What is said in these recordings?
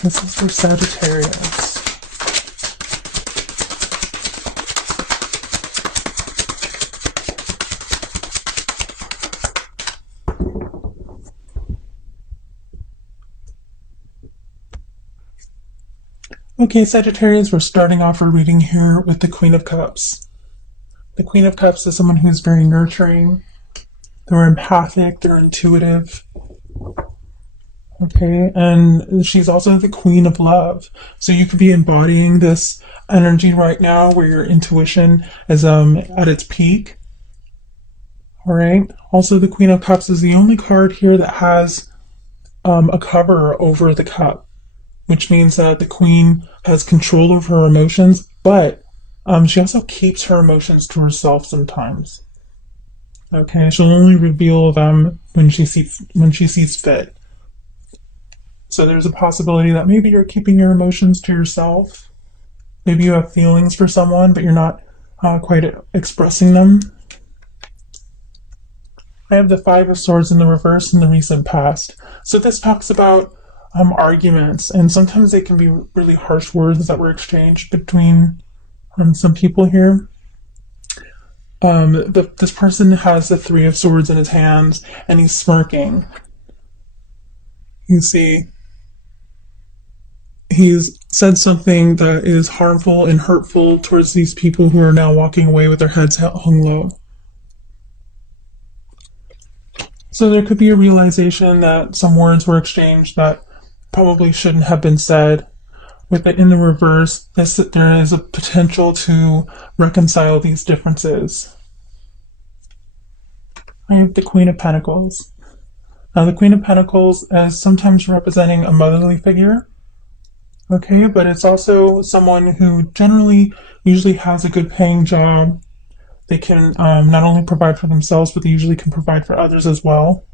This is for Sagittarius. Okay, Sagittarius, we're starting off our reading here with the Queen of Cups. The Queen of Cups is someone who's very nurturing. They're empathic, they're intuitive. Okay, and she's also the Queen of Love. So you could be embodying this energy right now where your intuition is at its peak. All right. Also, the Queen of Cups is the only card here that has a cover over the cup, which means that the Queen has control of her emotions, but she also keeps her emotions to herself sometimes. Okay, she'll only reveal them when she sees fit. So there's a possibility that maybe you're keeping your emotions to yourself. Maybe you have feelings for someone, but you're not quite expressing them. I have the Five of Swords in the reverse in the recent past. So this talks about arguments, and sometimes they can be really harsh words that were exchanged between some people here. This person has the Three of Swords in his hands, and he's smirking. You see, he's said something that is harmful and hurtful towards these people who are now walking away with their heads hung low. So there could be a realization that some words were exchanged that probably shouldn't have been said. With it in the reverse, there is a potential to reconcile these differences. I have the Queen of Pentacles. Now, the Queen of Pentacles is sometimes representing a motherly figure, okay, but it's also someone who usually has a good paying job. They can not only provide for themselves, but they usually can provide for others as well.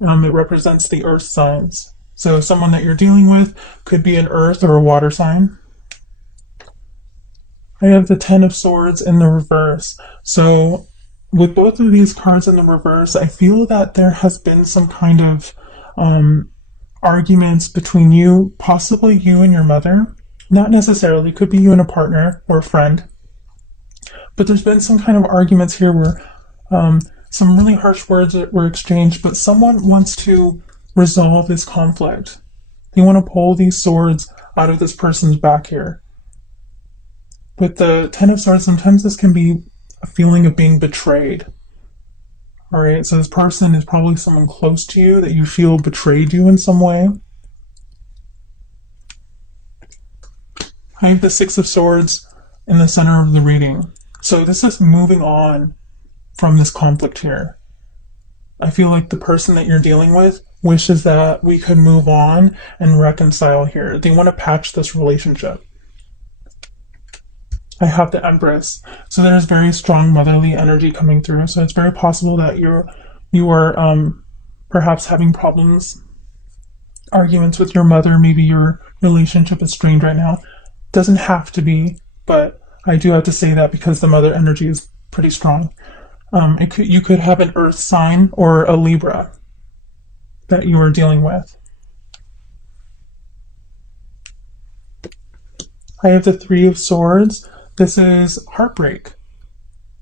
It represents the earth signs. So someone that you're dealing with could be an earth or a water sign. I have the Ten of Swords in the reverse. So with both of these cards in the reverse, I feel that there has been some kind of arguments between you, possibly you and your mother. Not necessarily, could be you and a partner or a friend. But there's been some kind of arguments here where some really harsh words were exchanged, but someone wants to resolve this conflict. They want to pull these swords out of this person's back here. With the Ten of Swords, sometimes this can be a feeling of being betrayed. All right, so this person is probably someone close to you that you feel betrayed you in some way. I have the Six of Swords in the center of the reading. So this is moving on from this conflict here. I feel like the person that you're dealing with wishes that we could move on and reconcile here. They want to patch this relationship. I have the Empress. So there's very strong motherly energy coming through. So it's very possible that you are perhaps having problems, arguments with your mother. Maybe your relationship is strained right now. Doesn't have to be, but I do have to say that because the mother energy is pretty strong. You could have an earth sign or a Libra that you are dealing with. I have the Three of Swords. This is heartbreak.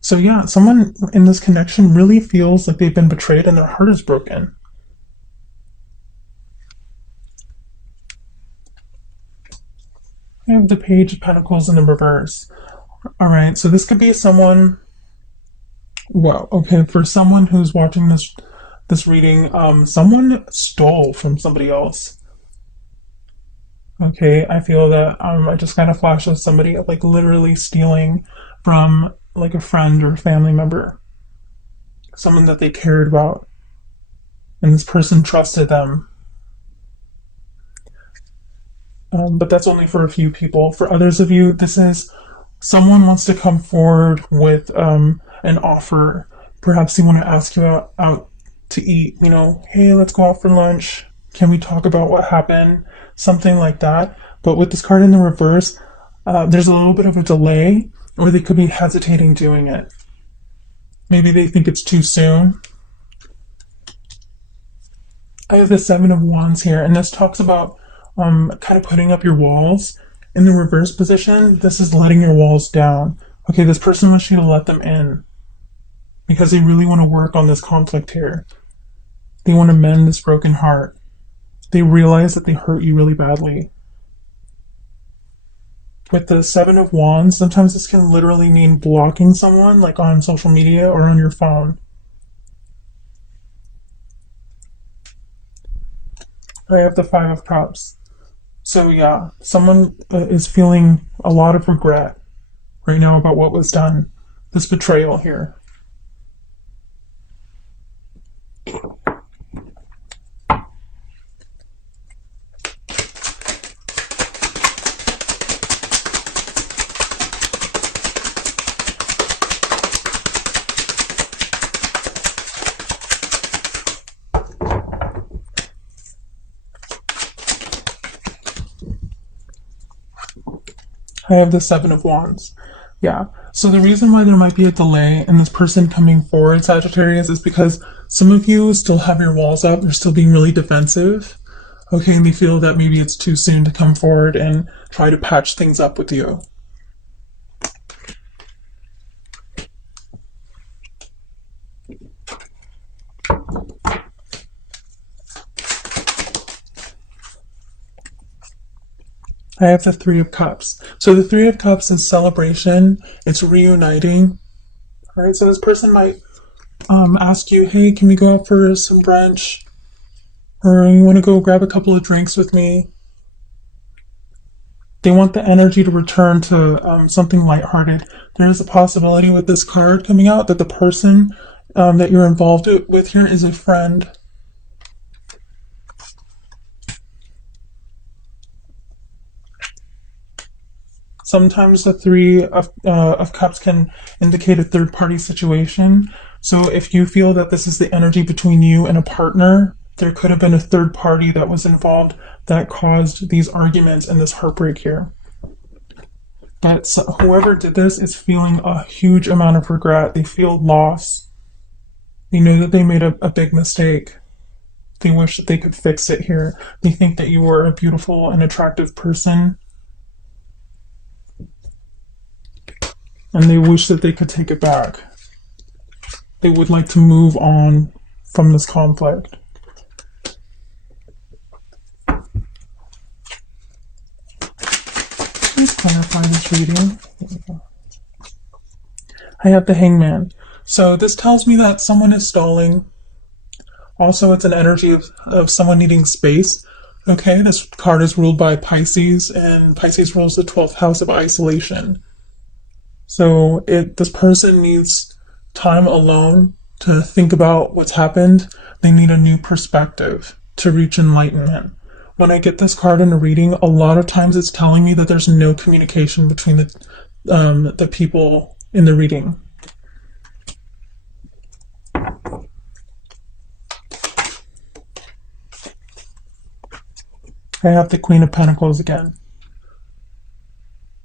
So yeah, someone in this connection really feels like they've been betrayed and their heart is broken. I have the Page of Pentacles in the reverse. All right, so this could be someone. Wow. Okay, for someone who's watching this reading, someone stole from somebody else. Okay, I feel that I just kind of flashed with somebody like literally stealing from like a friend or a family member, someone that they cared about, and this person trusted them. But that's only for a few people. For others of you, this is someone wants to come forward with an offer. Perhaps they want to ask you out to eat. You know, hey, let's go out for lunch. Can we talk about what happened? Something like that. But with this card in the reverse, there's a little bit of a delay, or they could be hesitating doing it. Maybe they think it's too soon. I have the Seven of Wands here, and this talks about kind of putting up your walls. In the reverse position, this is letting your walls down. Okay, this person wants you to let them in because they really want to work on this conflict here. They want to mend this broken heart. They realize that they hurt you really badly. With the Seven of Wands, sometimes this can literally mean blocking someone, like on social media or on your phone. I have the Five of Cups. So yeah, someone is feeling a lot of regret right now about what was done. This betrayal here. I have the Seven of Wands. Yeah. So the reason why there might be a delay in this person coming forward, Sagittarius, is because some of you still have your walls up. They're still being really defensive. Okay, and they feel that maybe it's too soon to come forward and try to patch things up with you. I have the Three of Cups. So the Three of Cups is celebration. It's reuniting. All right, so this person might ask you, hey, can we go out for some brunch? Or you want to go grab a couple of drinks with me? They want the energy to return to something lighthearted. There is a possibility with this card coming out that the person that you're involved with here is a friend. Sometimes the Three of Cups can indicate a third-party situation. So if you feel that this is the energy between you and a partner, there could have been a third party that was involved that caused these arguments and this heartbreak here. But whoever did this is feeling a huge amount of regret. They feel loss. They know that they made a big mistake. They wish that they could fix it here. They think that you were a beautiful and attractive person. And they wish that they could take it back. They would like to move on from this conflict. Please clarify this reading. I have the Hangman. So this tells me that someone is stalling. Also, it's an energy of someone needing space. Okay, this card is ruled by Pisces, and Pisces rules the 12th house of isolation. So this person needs time alone to think about what's happened. They need a new perspective to reach enlightenment. When I get this card in a reading, a lot of times it's telling me that there's no communication between the people in the reading. I have the Queen of Pentacles again.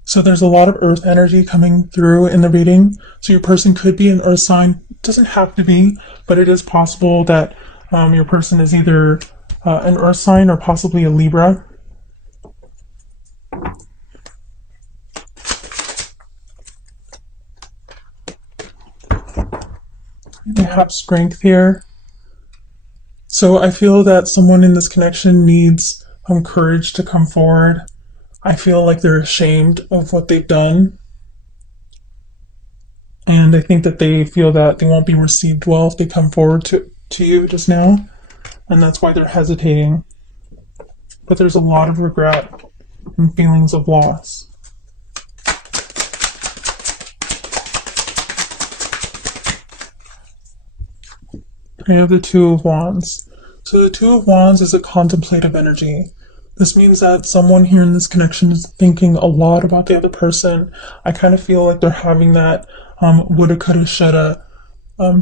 So there's a lot of earth energy coming through in the reading. So your person could be an earth sign. Doesn't have to be, but it is possible that your person is either an earth sign or possibly a Libra. They have strength here. So I feel that someone in this connection needs courage to come forward. I feel like they're ashamed of what they've done. And I think that they feel that they won't be received well if they come forward to you just now. And that's why they're hesitating. But there's a lot of regret and feelings of loss. I have the Two of Wands. So the Two of Wands is a contemplative energy. This means that someone here in this connection is thinking a lot about the other person. I kind of feel like they're having that woulda, coulda, shoulda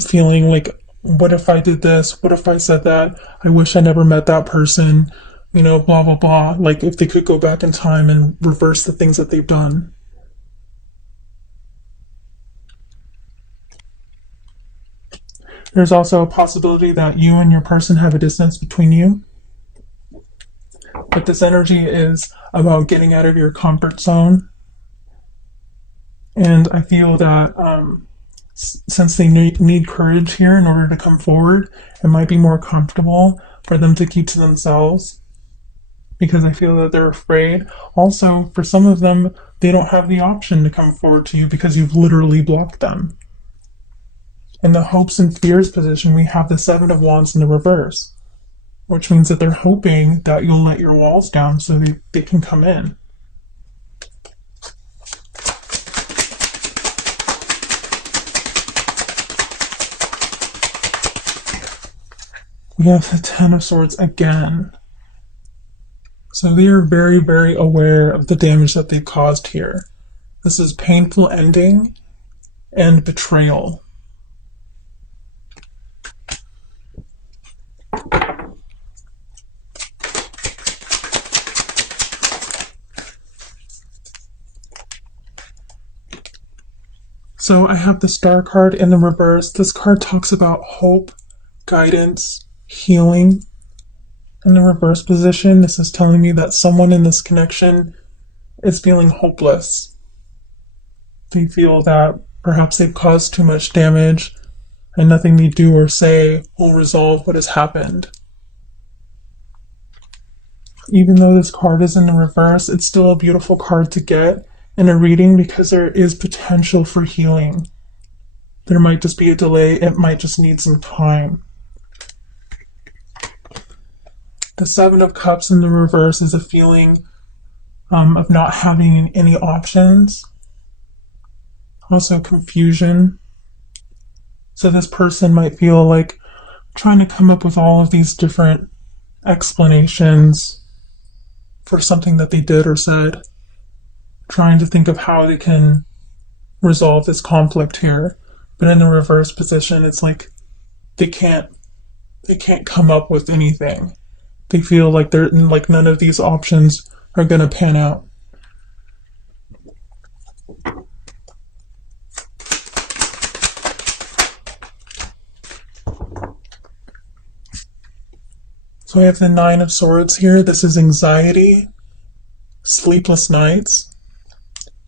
feeling, like, what if I did this? What if I said that? I wish I never met that person. You know, blah, blah, blah. Like, if they could go back in time and reverse the things that they've done. There's also a possibility that you and your person have a distance between you. But this energy is about getting out of your comfort zone. And I feel that since they need courage here in order to come forward, it might be more comfortable for them to keep to themselves because I feel that they're afraid. Also, for some of them, they don't have the option to come forward to you because you've literally blocked them. In the hopes and fears position, we have the Seven of Wands in the reverse, which means that they're hoping that you'll let your walls down so they can come in. We have the Ten of Swords again. So they are very, very aware of the damage that they've caused here. This is painful ending and betrayal. So I have the Star card in the reverse. This card talks about hope, guidance, healing. In the reverse position, this is telling me that someone in this connection is feeling hopeless. They feel that perhaps they've caused too much damage and nothing they do or say will resolve what has happened. Even though this card is in the reverse, it's still a beautiful card to get in a reading because there is potential for healing. There might just be a delay. It might just need some time. The Seven of Cups in the reverse is a feeling of not having any options. Also confusion. So this person might feel like trying to come up with all of these different explanations for something that they did or said. Trying to think of how they can resolve this conflict here. But in the reverse position, it's like they can't come up with anything. They feel like none of these options are going to pan out. So I have the Nine of Swords here. This is anxiety, sleepless nights.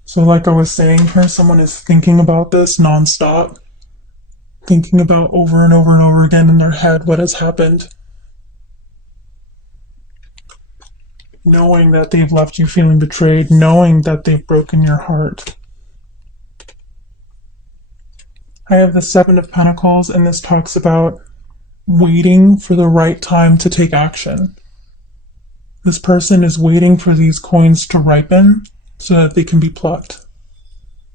So like I was saying here, someone is thinking about this nonstop, thinking about over and over and over again in their head what has happened. Knowing that they've left you feeling betrayed, knowing that they've broken your heart. I have the Seven of Pentacles, and this talks about waiting for the right time to take action. This person is waiting for these coins to ripen so that they can be plucked.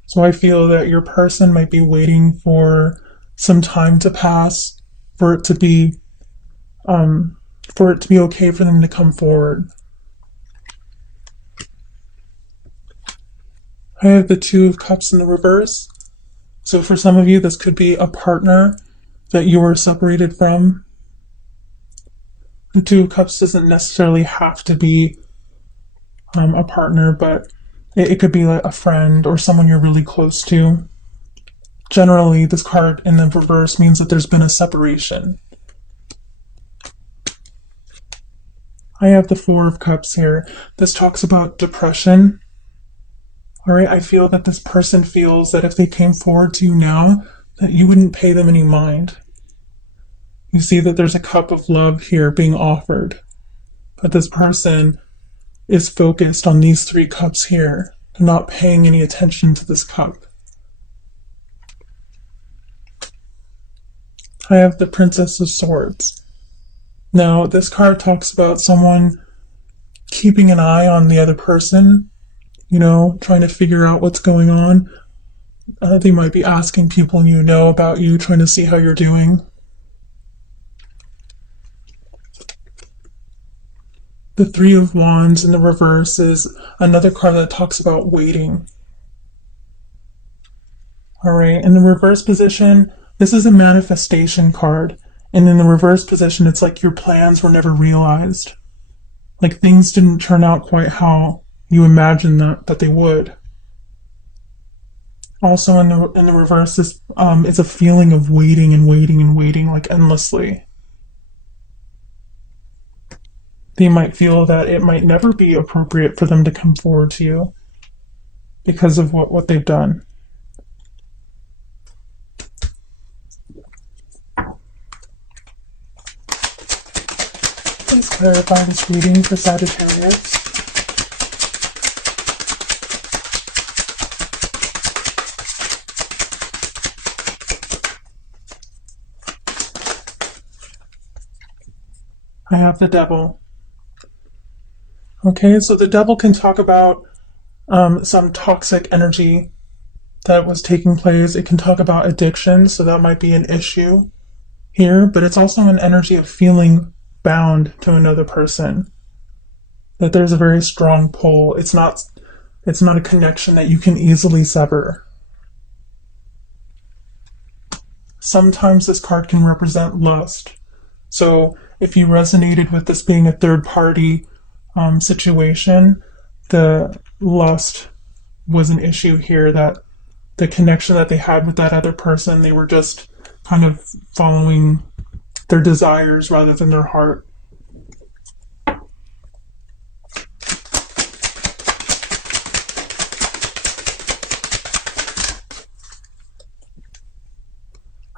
So I feel that your person might be waiting for some time to pass for it to be okay for them to come forward. I have the Two of Cups in the reverse. So for some of you, this could be a partner that you were separated from. The Two of Cups doesn't necessarily have to be a partner, but it could be like a friend or someone you're really close to. Generally, this card in the reverse means that there's been a separation. I have the Four of Cups here. This talks about depression. All right, I feel that this person feels that if they came forward to you now, that you wouldn't pay them any mind. You see that there's a cup of love here being offered, but this person is focused on these three cups here. They're not paying any attention to this cup. I have the Princess of Swords. Now, this card talks about someone keeping an eye on the other person, trying to figure out what's going on. They might be asking people you know about you, trying to see how you're doing. The Three of Wands in the reverse is another card that talks about waiting. All right, in the reverse position, this is a manifestation card. And in the reverse position, it's like your plans were never realized. Like things didn't turn out quite how you imagined that they would. Also in the reverse, is it's a feeling of waiting and waiting and waiting, like endlessly. They might feel that it might never be appropriate for them to come forward to you because of what they've done. Please clarify this reading for Sagittarius. I have the Devil. Okay, so the Devil can talk about some toxic energy that was taking place. It can talk about addiction, so that might be an issue here, but it's also an energy of feeling bound to another person. That there's a very strong pull. It's not a connection that you can easily sever. Sometimes this card can represent lust. So if you resonated with this being a third party situation, the lust was an issue here, that the connection that they had with that other person, they were just kind of following their desires rather than their heart.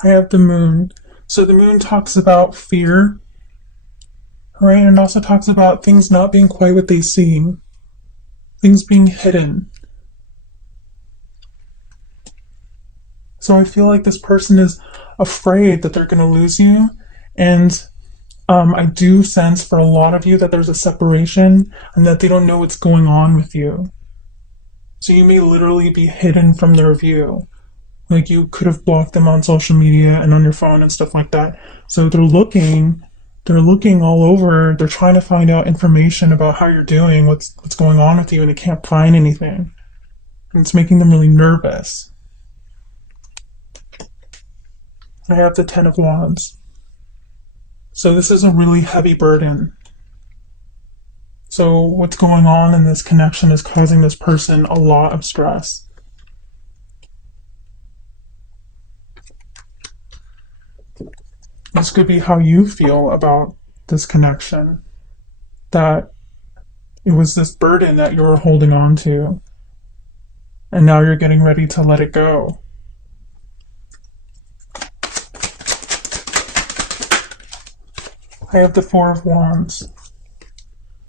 I have the Moon. So the Moon talks about fear, right? And it also talks about things not being quite what they seem, things being hidden. So I feel like this person is afraid that they're going to lose you. And I do sense for a lot of you that there's a separation and that they don't know what's going on with you. So you may literally be hidden from their view. Like you could have blocked them on social media and on your phone and stuff like that. So they're looking all over. They're trying to find out information about how you're doing, what's going on with you, and they can't find anything. And it's making them really nervous. I have the Ten of Wands. So this is a really heavy burden. So what's going on in this connection is causing this person a lot of stress. This could be how you feel about this connection, that it was this burden that you were holding on to, and now you're getting ready to let it go. I have the Four of Wands.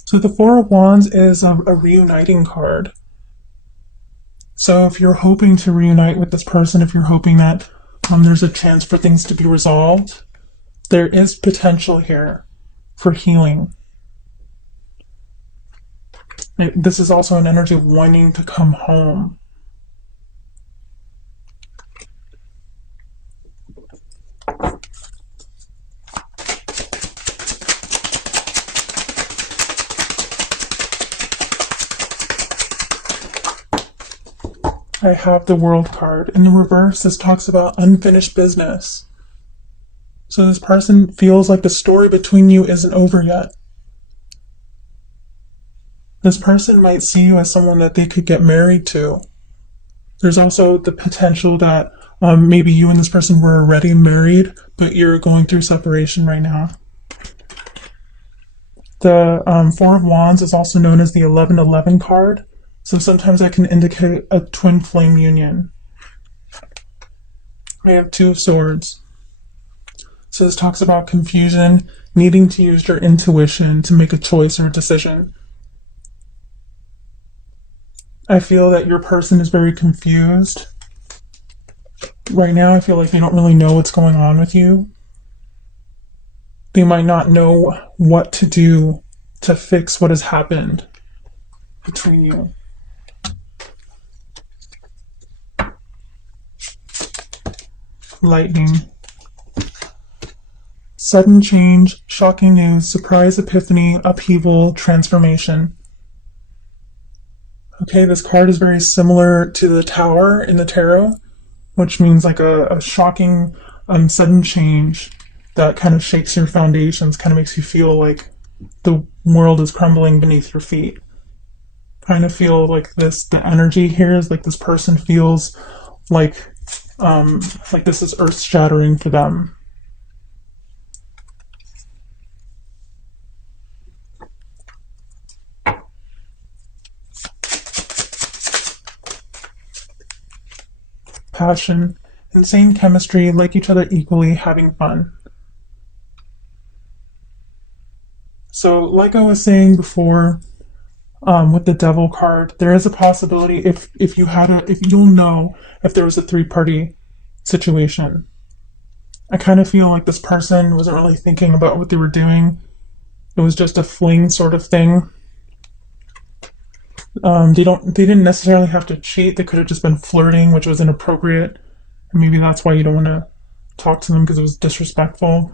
So the Four of Wands is a reuniting card. So if you're hoping to reunite with this person, if you're hoping that there's a chance for things to be resolved, there is potential here for healing. This is also an energy of wanting to come home. I have the World card. In the reverse, this talks about unfinished business. So this person feels like the story between you isn't over yet. This person might see you as someone that they could get married to. There's also the potential that maybe you and this person were already married, but you're going through separation right now. The Four of Wands is also known as the 1111 card. So sometimes that can indicate a twin flame union. I have Two of Swords. So this talks about confusion, needing to use your intuition to make a choice or a decision. I feel that your person is very confused. Right now, I feel like they don't really know what's going on with you. They might not know what to do to fix what has happened between you. Lightning. Sudden change, shocking news, surprise, epiphany, upheaval, transformation. Okay, this card is very similar to the Tower in the tarot, which means like a shocking, sudden change that kind of shakes your foundations, kind of makes you feel like the world is crumbling beneath your feet. Kind of feel like this, the energy here is like this person feels like this is earth-shattering for them. passion, insane chemistry, like each other equally, having fun. So, like I was saying before, with the Devil card, there is a possibility if you'll know if there was a three-party situation. I kind of feel like this person wasn't really thinking about what they were doing. It was just a fling sort of thing. They didn't necessarily have to cheat. They could have just been flirting, which was inappropriate. And maybe that's why you don't want to talk to them, because it was disrespectful.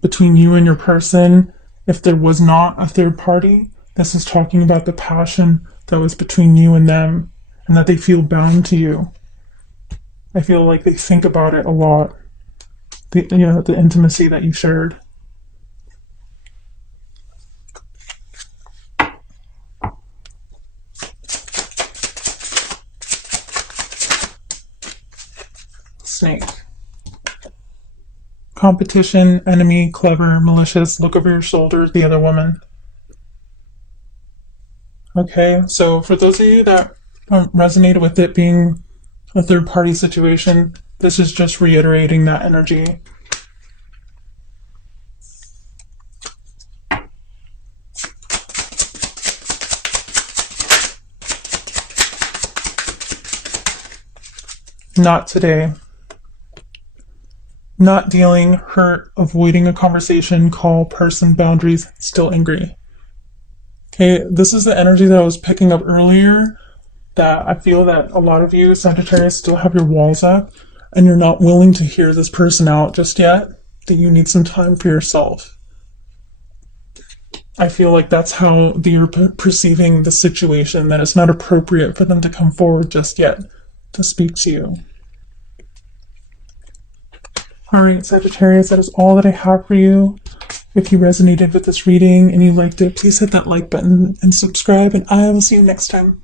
Between you and your person, if there was not a third party, this is talking about the passion that was between you and them, and that they feel bound to you. I feel like they think about it a lot. The intimacy that you shared. Snake. Competition, enemy, clever, malicious, look over your shoulder, the other woman. Okay, so for those of you that resonated with it being a third party situation, this is just reiterating that energy. Not today. Not dealing, hurt, avoiding a conversation, call, person, boundaries, still angry. Okay, this is the energy that I was picking up earlier, that I feel that a lot of you, Sagittarius, still have your walls up, and you're not willing to hear this person out just yet, that you need some time for yourself. I feel like that's how you're perceiving the situation, that it's not appropriate for them to come forward just yet to speak to you. Alright, Sagittarius, that is all that I have for you. If you resonated with this reading and you liked it, please hit that like button and subscribe, and I will see you next time.